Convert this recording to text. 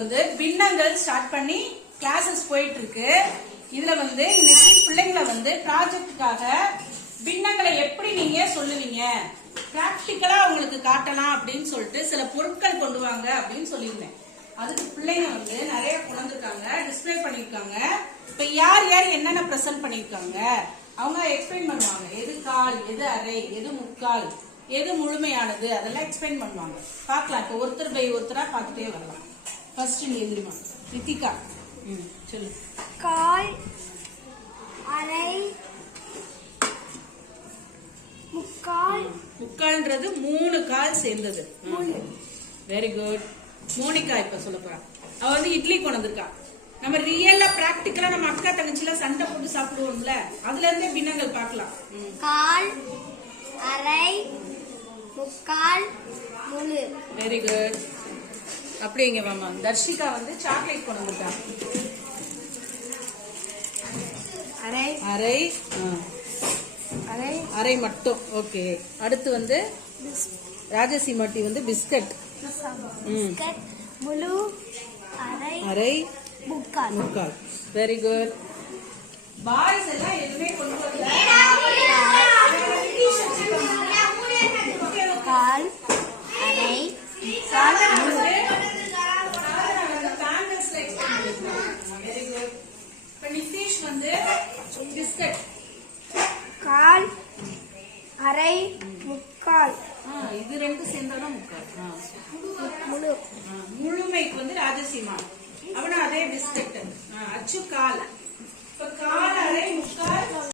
வந்து பின்னங்கள் ஸ்டார்ட் பண்ணி கிளாஸஸ் போயிட்டு இருக்கு. இதுல வந்து இன்னைக்கு பிள்ளைங்களை வந்து ப்ராஜெக்டுக்காக பின்னங்களை எப்படி நீங்க சொல்லுவீங்க, பிராக்டிக்கலா உங்களுக்கு காட்டலாம் அப்படின்னு சொல்லிட்டு சில பொருட்கள் கொண்டு வாங்க அப்படின்னு சொல்லியிருந்தேன். அதுக்கு பிள்ளைங்க வந்து நிறைய கொண்டிருக்காங்க, டிஸ்பிளே பண்ணிருக்காங்க. இப்ப யார் யார் என்னென்ன பிரசன்ட் பண்ணிருக்காங்க அவங்க எக்ஸ்பிளைன் பண்ணுவாங்க. எது கால், எது அரை, எது முக்கால், எது முழுமையானது, அதெல்லாம் எக்ஸ்பிளைன் பண்ணுவாங்க. பார்க்கலாம். இப்ப ஒருத்தர் பை ஒருத்தரா பார்த்துட்டே வரலாம். ஃபர்ஸ்ட் நீ எதிரிமா ரித்திகா சொல்லு. கால், அரை, முக்கால். முக்கால்ன்றது 3 கால் சேர்ந்தது. Very good. மோனிகா இப்ப சொல்ல போறா. அவ வந்து இட்லி கொண்டு வந்திருக்கா. நம்ம ரியலா பிராக்டிக்கலா நம்ம அக்கா தங்கச்சில சண்டை போட்டு சாப்பிடுவோம்ல, அதுல இருந்தே பின்னங்கள் பார்க்கலாம். கால், அரை, முக்கால், முழு. Very good. அப்படிங்க மாமா. தர்ஷிகா வந்து சாக்லேட் கொண்டு வந்திருக்கா. அரை, அரை, அரை, அரை மட்டும். ஓகே. அடுத்து வந்து ராஜசிமாட்டி வந்து பிஸ்கட். பிஸ்கட், முழு, அரை, அரை, முக்கால். முக்கால். Very good. பாய்ஸ் எல்லாம் எதுவுமே கொண்டு வரல. கால், அரை, முக்கால், முழு. Very good. இப்ப நிதிஷ் வந்து பிஸ்கட். கால், அரை, முக்கால். இது ரெண்டு சேர்ந்தாலும் முக்கால். முழு. முழுமைக்கு வந்து ராஜசீமா அவனும் அதே பிஸ்கட். அச்சு கால். இப்ப கால், அரை, முக்கால்.